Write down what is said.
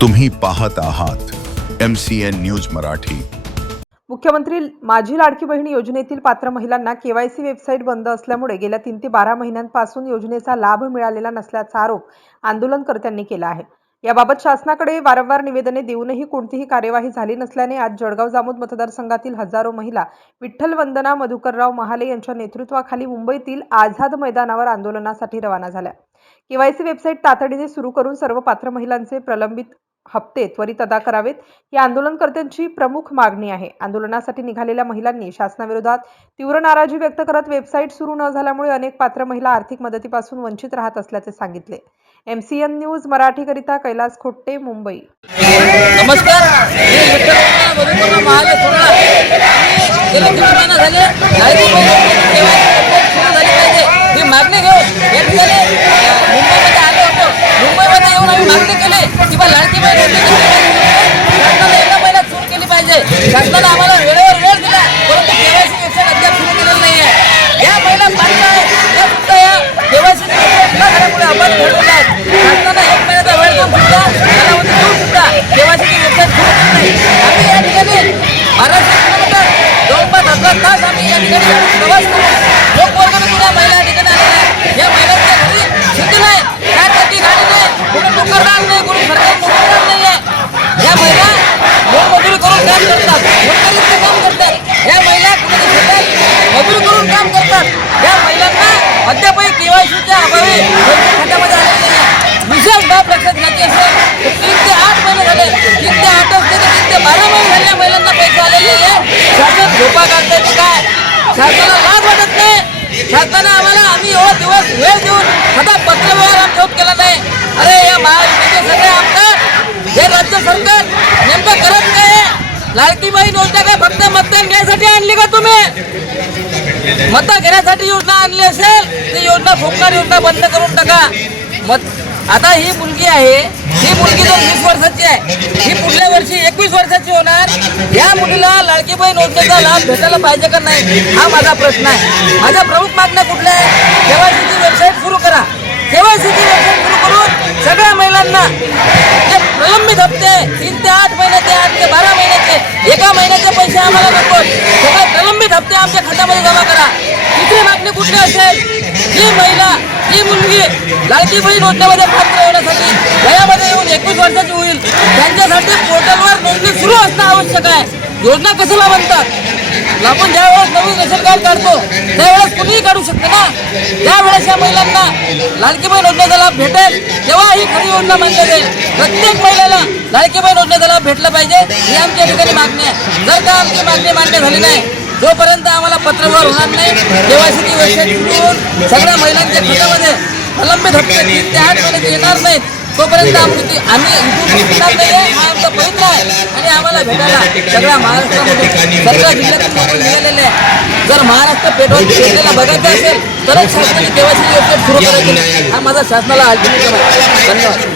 तुम्ही पाहत आहात MCN न्यूज मराठी। मुख्यमंत्री माझी लाडकी बहीण योजनेतील पात्र महिलांना केवायसी वेबसाईट बंद असल्यामुळे गेल्या 3 ते 12 महिन्यांपासून योजनेचा लाभ मिळालेला नसल्याचा आरोप आंदोलनकर्त्यांनी केला आहे। याबाबत शासनाकडे वारंवार निवेदने देऊनही कोणतीही कार्यवाही झाली नसल्याने आज जळगाव जामोद मतदारसंघातील हजारो महिला विठ्ठल वंदना मधुकरराव महाले यांच्या नेतृत्वाखाली मुंबईतील आझाद मैदानावर आंदोलनासाठी रवाना झाल्या। केवायसी वेबसाईट तातडीने सुरू करून सर्व पात्र महिलांचे प्रलंबित हप्ते त्वरित अदा करावेत ही आंदोलनकर्त्यांची प्रमुख मागणी आहे। आंदोलनासाठी निघालेल्या महिलांनी शासनाविरोधात तीव्र नाराजी व्यक्त करत वेबसाईट सुरू न झाल्यामुळे अनेक पात्र महिला आर्थिक मदतीपासून वंचित राहत असल्याचे सांगितले। MCN न्यूज मराठीकरिता कैलास खोट्टे, मुंबई। नमस्कार, मी विठ्ठल वंदना महाले सोडला गेले 3 महिने झाले लाडकी बहीण सुरू झाली पाहिजे ही मागणी घेऊन या ठिकाणी मुंबईमध्ये आलो होतो। मुंबईमध्ये येऊन आम्ही मागणी केली की बा लाडकी बहीण शासनाने एका महिन्यात सुरू केली पाहिजे। शासनाने आम्हाला वेळेवर वेळ दिला, परंतु केवायसी वेबसाईट अद्याप सुरू केलेली नाही आहे। या महिला पात्र आहेत त्या सुद्धा या केवायसी वेबसाईट न झाल्यामुळे आपण घडवले आहेत। शासनाने 1 महिन्याचा वेळ देऊन सुद्धा कालावधी देऊन सुद्धा केवायसी वेबसाईट सुरू केली नाही। आम्ही या ठिकाणी 1200 किलोमीटर जवळपास 18 तास आम्ही या ठिकाणी प्रवास करून लोकवर्गणीतून या महिला या ठिकाणी आलेल्या आहेत। या महिलांच्या घरी शेती नाही, काय करती गाडी नाही, कोणी नोकरदार नाही, कोणी सरकारी नोकरदार नाही आहे। या महिला मोलमजुरी करून काम करतात, नोकरीचं काम करतात। या महिला कुठे शेतात मजुरी करून काम करतात। या महिलांना अद्यापही केवायसीच्या अभावी त्यांच्या खात्यामध्ये आलेले नाही आहे। विशेष बाब लक्षात घ्यायची असेल तर 3 ते 8 महिने झाले, 3 ते 8 असते तर 3 ते 12 महिने झाले या महिलांना पैसे आलेले आहे। शासन झोपा काढते की काय? शासनाला लाज वाटत नाही। शासनाने आम्हाला आम्ही एवढा दिवस वेळ देऊन सदा पत्रव्यवहार आमच्यावर केला नाही। अरे या महायुतीचे सगळे आमदार हे राज्य सरकार नेमकं करत नाही। लाडकी बहीण योजना काय फक्त मतदान घेण्यासाठी आणली का तुम्ही? मतं घेण्यासाठी योजना आणली असेल तर योजना फुकणार योजना बंद करून टाका। आता ही मुलगी आहे, ही मुलगी 20 वर्षाची आहे, ही पुढल्या वर्षी 21 वर्षाची होणार। या मुलीला लाडकी बहीण योजनेचा लाभ भेटायला पाहिजे का नाही हा माझा प्रश्न आहे। माझ्या प्रमुख मागण्या कुठल्या आहे? केवायसीची वेबसाईट सुरू करा। केवायसीची वेबसाईट सुरू करून सगळ्या महिलांना जे प्रलंबित हप्ते 3 ते 8 महिन्याचे, 8 ते 12 महिन्याचे, एका महिन्याचे पैसे आम्हाला नको, सगळे प्रलंबित हप्ते आमच्या खात्यामध्ये जमा करा। तिसरी मागणी कुठली असेल? ही महिला, ही मुलगी लाडकी बहीण योजनेमध्ये पात्र होण्यासाठी वयामध्ये येऊन 21 वर्षाची होईल, त्यांच्यासाठी पोर्टलवर नोंदणी सुरू असणं आवश्यक आहे। योजना कशाला बनतात? आपण ज्यावेळेस नवीन रेशन कार्ड काढतो त्यावेळेस कुणीही काढू शकते ना। त्यावेळेस या महिलांना लाडकी बहीण योजनेचा लाभ भेटेल तेव्हा ही खरी योजना मानली जाईल। प्रत्येक महिलेला लाडकी बहीण योजनेचा लाभ भेटला पाहिजे ही आमची या ठिकाणी मागणी आहे। जर का आमची मागणी मान्य झाली नाही, जोपर्यंत आम्हाला पत्रव्यवहार होणार नाही, केवायसीची वेबसाईट सुरू होऊन सगळ्या महिलांच्या खात्यामध्ये प्रलंबित हप्ते 3 ते 8 महिन्याचे येणार नाहीत, तोपर्यंत आम्ही इथून नाही आहे। हा आमचा पवित्र आहे आणि आम्हाला भेटायला सगळ्या महाराष्ट्रामध्ये सगळ्या जिल्ह्यातून लोक निघालेले आहे। जर महाराष्ट्र पेटलेला बघायचं असेल तरच शासनाने केवायसी वेबसाईट सुरू करायची नाही हा माझा शासनाला अल्टिमेटम आहे। धन्यवाद।